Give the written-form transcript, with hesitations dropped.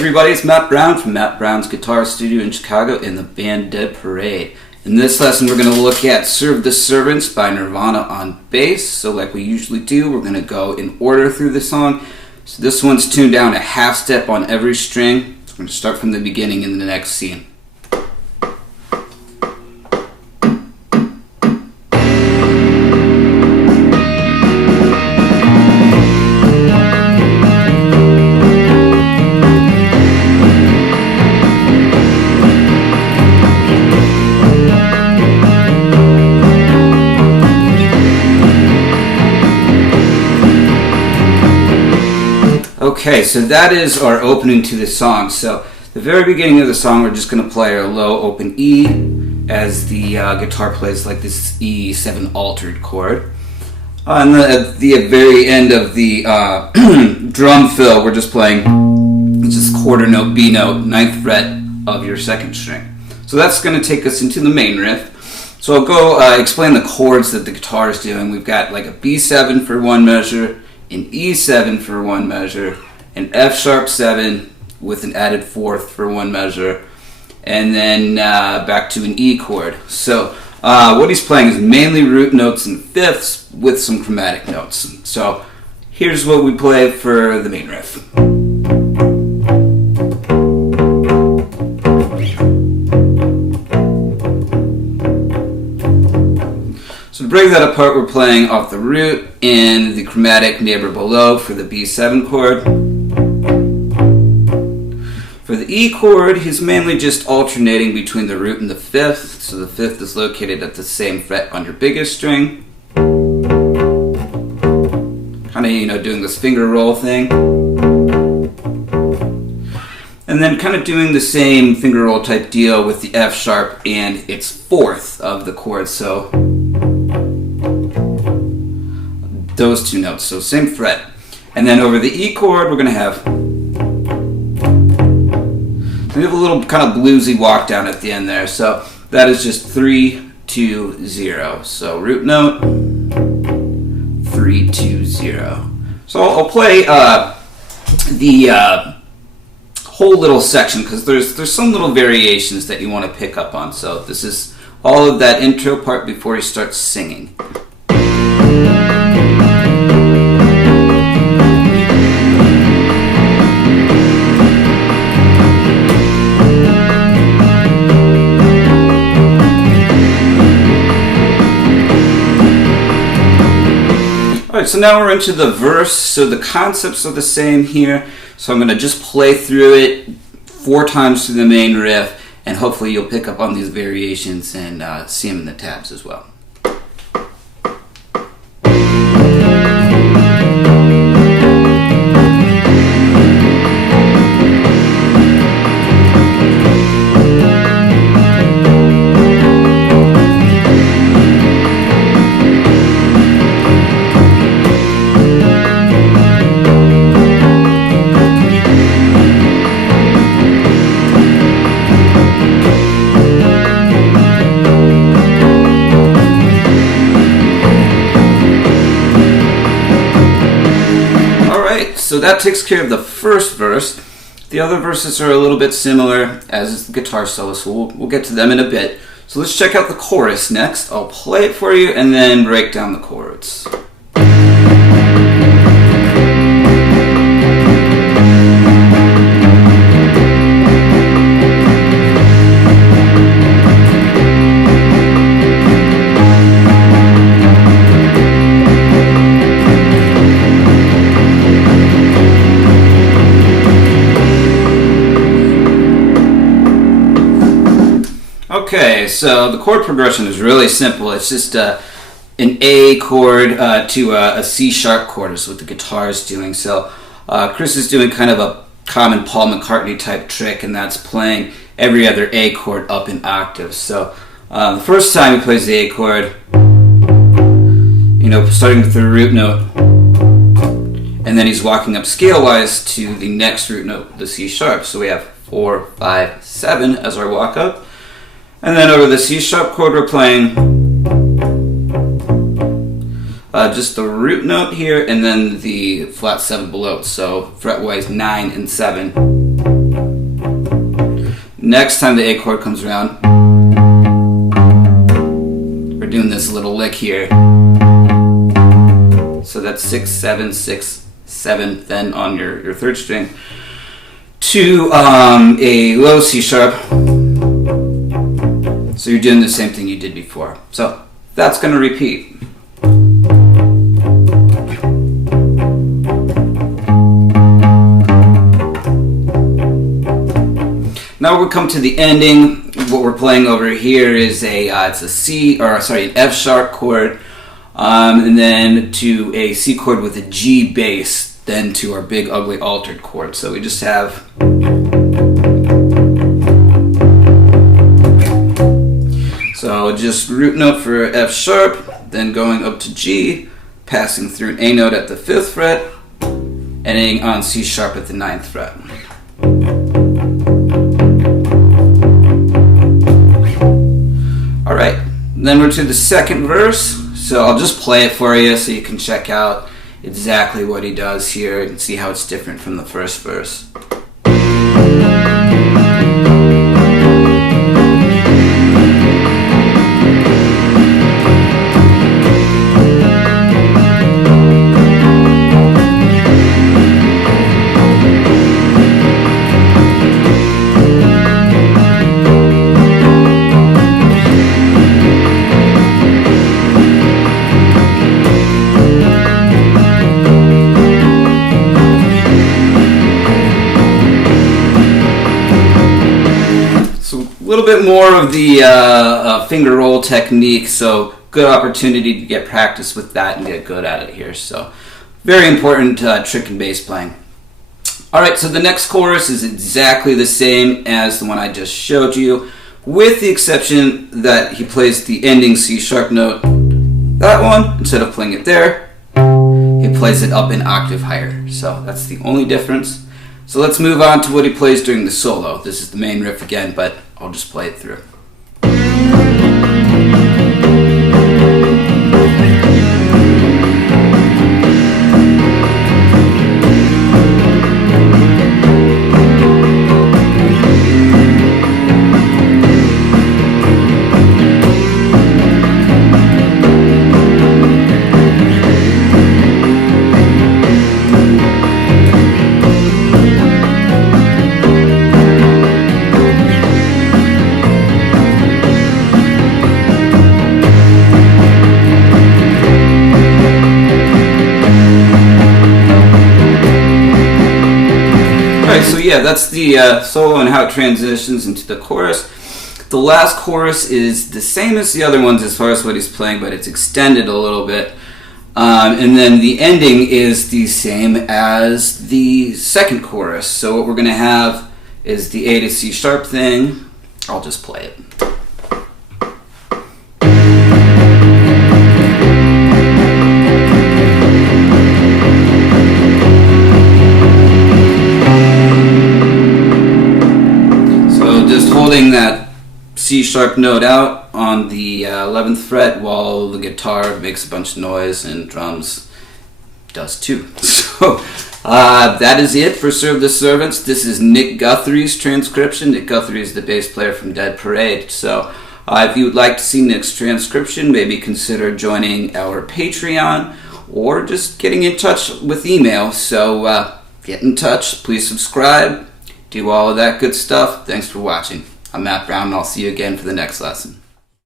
everybody, it's Matt Brown from Matt Brown's Guitar Studio in Chicago in the band Dead Parade. In this lesson we're going to look at Serve the Servants by Nirvana on bass. So like we usually do, we're going to go in order through the song. So this one's tuned down a half step on every string. So we're going to start from the beginning in the next scene. Okay, so that is our opening to the song. So the very beginning of the song, we're just going to play our low open E as the guitar plays like this E7 altered chord. And at the very end of the drum fill, we're just playing just quarter note B note, 9th fret of your second string. So that's going to take us into the main riff. So I'll go explain the chords that the guitar is doing. We've got like a B7 for one measure, an E7 for one measure, an F sharp 7 with an added 4th for one measure, and then back to an E chord. So what he's playing is mainly root notes and fifths with some chromatic notes. So here's what we play for the main riff. So to break that apart, we're playing off the root and the chromatic neighbor below for the B7 chord. For the E chord, he's mainly just alternating between the root and the fifth. So the fifth is located at the same fret on your biggest string. Kind of, doing this finger roll thing. And then kind of doing the same finger roll type deal with the F sharp and its 4th of the chord. So those two notes, so same fret. And then over the E chord, we're going to have we have a little kind of bluesy walk down at the end there. So that is just 3, 2, 0. So root note, 3, 2, 0. So I'll play the whole little section because there's some little variations that you want to pick up on. So this is all of that intro part before he starts singing. Alright, so now we're into the verse. So the concepts are the same here. So I'm going to just play through it 4 times through the main riff, and hopefully you'll pick up on these variations and see them in the tabs as well. So that takes care of the first verse. The other verses are a little bit similar, as is the guitar solo, so we'll get to them in a bit. So let's check out the chorus next. I'll play it for you and then break down the chords. Okay, so the chord progression is really simple. It's just an A chord to a C sharp chord is what the guitar is doing. So Chris is doing kind of a common Paul McCartney type trick, and that's playing every other A chord up in octaves. So the first time he plays the A chord, starting with the root note, and then he's walking up scale-wise to the next root note, the C sharp. So we have 4, 5, 7 as our walk up. And then over the C sharp chord, we're playing just the root note here, and then the flat 7 below. So fretwise 9 and 7. Next time the A chord comes around, we're doing this little lick here. So that's 6, 7, 6, 7, then on your third string to a low C sharp. So you're doing the same thing you did before. So that's going to repeat. Now we come to the ending. What we're playing over here is it's a C, or sorry, an F sharp chord, and then to a C chord with a G bass, then to our big ugly altered chord. So we just have so just root note for F sharp, then going up to G, passing through an A note at the 5th fret, ending on C sharp at the 9th fret. Alright, then we're to the second verse, so I'll just play it for you so you can check out exactly what he does here and see how it's different from the first verse. A little bit more of the finger roll technique, so good opportunity to get practice with that and get good at it here. So very important trick in bass playing. Alright, so the next chorus is exactly the same as the one I just showed you, with the exception that he plays the ending C sharp note, that one, instead of playing it there, he plays it up an octave higher. So that's the only difference. So let's move on to what he plays during the solo. This is the main riff again, but I'll just play it through. So yeah, that's the solo and how it transitions into the chorus. The last chorus is the same as the other ones as far as what he's playing, but it's extended a little bit. And then the ending is the same as the second chorus. So what we're going to have is the A to C sharp thing. I'll just play it. Holding that C sharp note out on the 11th fret while the guitar makes a bunch of noise and drums does too. So that is it for Serve the Servants. This is Nick Guthrie's transcription. Nick Guthrie is the bass player from Dead Parade. So if you would like to see Nick's transcription, maybe consider joining our Patreon or just getting in touch with email. So get in touch, please subscribe, do all of that good stuff. Thanks for watching. I'm Matt Brown, and I'll see you again for the next lesson.